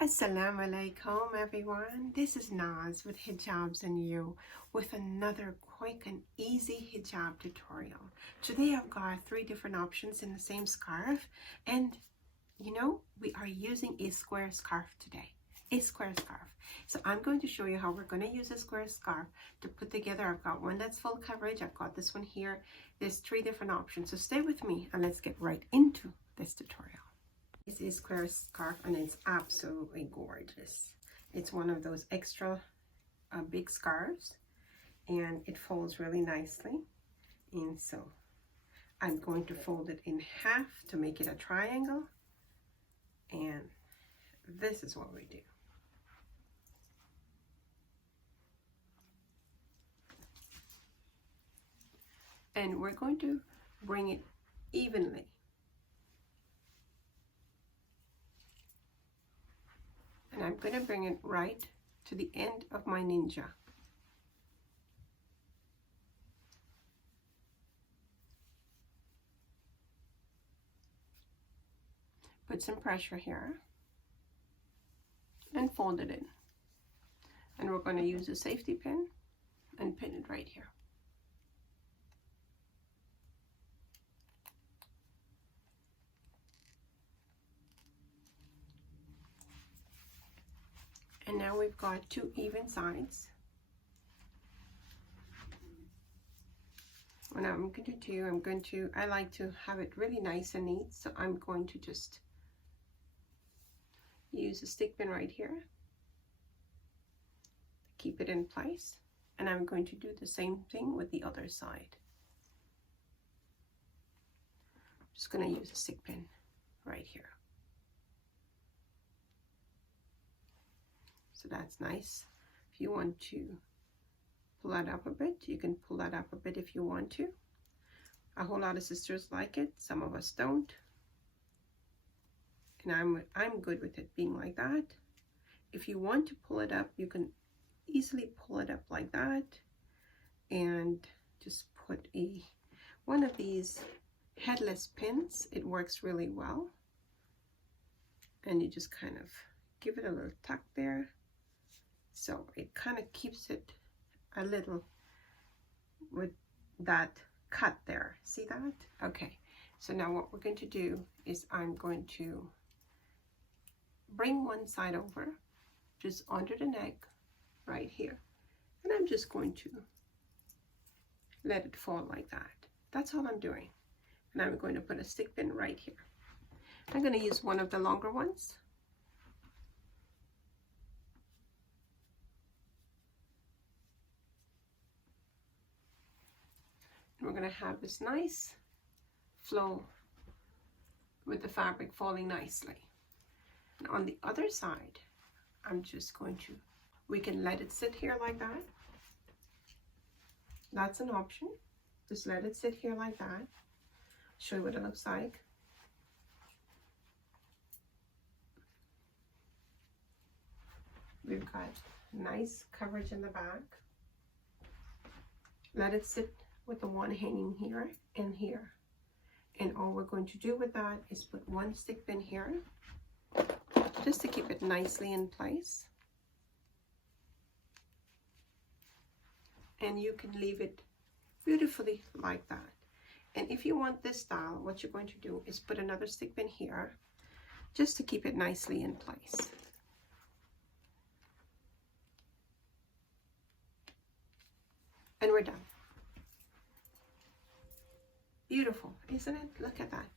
Assalamu alaikum everyone, this is Naz with Hijabz&You with another quick and easy hijab tutorial. Today I've got 3 different options in the same scarf, and you know, we are using a square scarf today. A square scarf. So I'm going to show you how we're going to use a square scarf to put together. I've got one that's full coverage, I've got this one here. There's 3 different options, so stay with me and let's get right into this tutorial. It's a square scarf and it's absolutely gorgeous. It's one of those extra big scarves and it folds really nicely. And so I'm going to fold it in half to make it a triangle. And this is what we do. And we're going to bring it evenly. And I'm going to bring it right to the end of my ninja. Put some pressure here and fold it in. And we're going to use a safety pin and pin it right here. And now we've got 2 even sides. What I'm going to do, I like to have it really nice and neat, so I'm going to just use a stick pin right here. Keep it in place. And I'm going to do the same thing with the other side. Just going to use a stick pin right here. So that's nice. If you want to pull that up a bit, you can pull that up a bit if you want to. A whole lot of sisters like it, some of us don't. And I'm good with it being like that. If you want to pull it up, you can easily pull it up like that and just put one of these headless pins. It works really well. And you just kind of give it a little tuck there. So it kind of keeps it a little with that cut there. See that? Okay. So now what we're going to do is I'm going to bring one side over, just under the neck, right here. And I'm just going to let it fall like that. That's all I'm doing. And I'm going to put a stick pin right here. I'm going to use one of the longer ones. We're going to have this nice flow with the fabric falling nicely. And on the other side, I'm just going to, we can let it sit here like that. That's an option. Just let it sit here like that. Show you what it looks like. We've got nice coverage in the back. Let it sit with the one hanging here and here. And all we're going to do with that is put one stick pin here just to keep it nicely in place. And you can leave it beautifully like that. And if you want this style, what you're going to do is put another stick pin here just to keep it nicely in place. And we're done. Beautiful, isn't it? Look at that.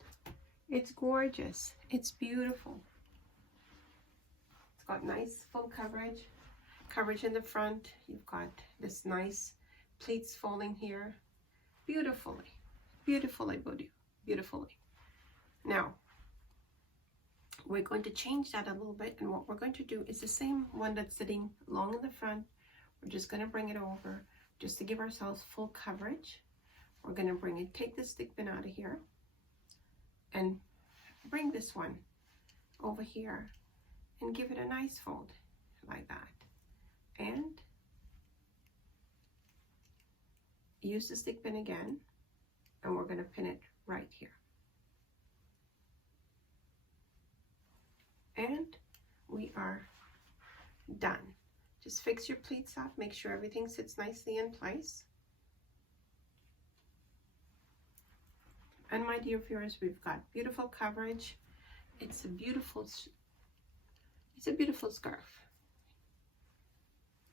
It's gorgeous. It's beautiful. It's got nice full coverage in the front. You've got this nice pleats falling here. Beautifully, beautifully, beautifully. Now, we're going to change that a little bit, and what we're going to do is the same one that's sitting long in the front. We're just going to bring it over just to give ourselves full coverage. We're going to take the stick pin out of here and bring this one over here and give it a nice fold like that. And use the stick pin again, and we're going to pin it right here. And we are done. Just fix your pleats up, make sure everything sits nicely in place. And my dear viewers, we've got beautiful coverage. It's a beautiful scarf.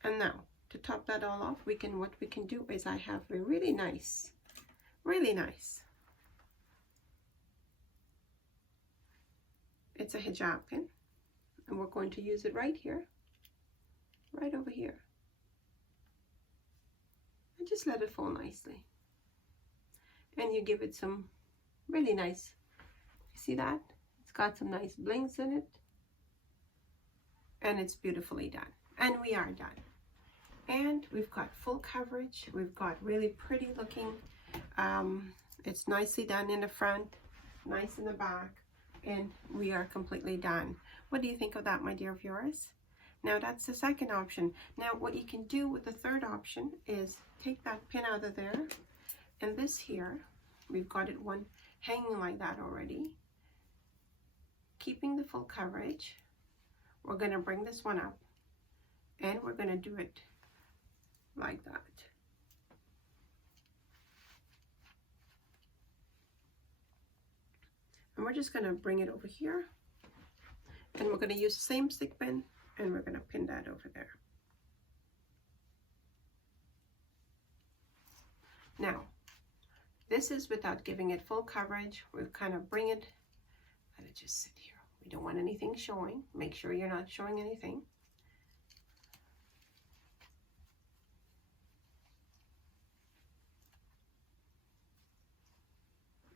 And now, to top that all off, what we can do is I have a really nice, it's a hijab pin, and we're going to use it right here, right over here, and just let it fall nicely. And you give it some really nice, you see that? It's got some nice blings in it, and it's beautifully done. And we are done. And we've got full coverage. We've got really pretty looking, it's nicely done in the front, nice in the back, and we are completely done. What do you think of that, my dear viewers? Now that's the second option. Now what you can do with the third option is take that pin out of there, and this here, we've got it one hanging like that already. Keeping the full coverage, we're going to bring this one up, and we're going to do it like that. And we're just going to bring it over here, and we're going to use the same stick pin, and we're going to pin that over there. Now, this is without giving it full coverage. We'll kind of bring it, let it just sit here. We don't want anything showing. Make sure you're not showing anything.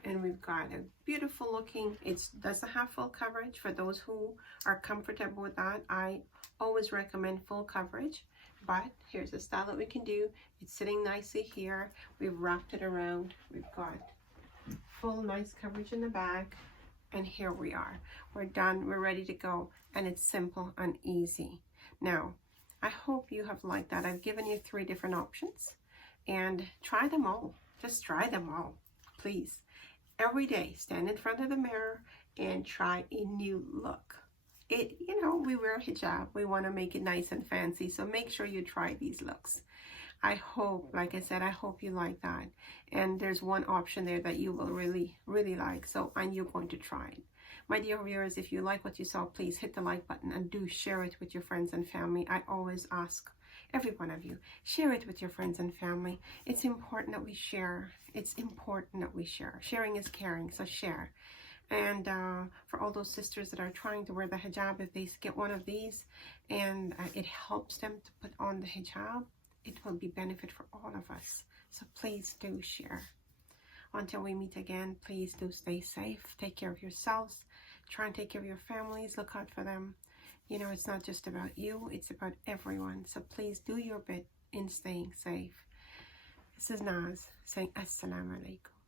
And we've got a beautiful looking, it doesn't have full coverage. For those who are comfortable with that, I always recommend full coverage. But here's the style that we can do. It's sitting nicely here. We've wrapped it around. We've got full nice coverage in the back. And here we are. We're done. We're ready to go. And it's simple and easy. Now, I hope you have liked that. I've given you 3 different options. And try them all. Just try them all, please. Every day, stand in front of the mirror and try a new look. You know, we wear hijab. We want to make it nice and fancy. So make sure you try these looks. I hope, like I said, I hope you like that. And there's one option there that you will really, really like. So, and you're going to try it. My dear viewers, if you like what you saw, please hit the like button and do share it with your friends and family. I always ask every one of you, share it with your friends and family. It's important that we share. It's important that we share. Sharing is caring, so share. And for all those sisters that are trying to wear the hijab, if they get one of these and it helps them to put on the hijab, it will be benefit for all of us. So please do share. Until we meet again, please do stay safe. Take care of yourselves. Try and take care of your families. Look out for them. You know, it's not just about you. It's about everyone. So please do your bit in staying safe. This is Naz saying Assalamu alaikum.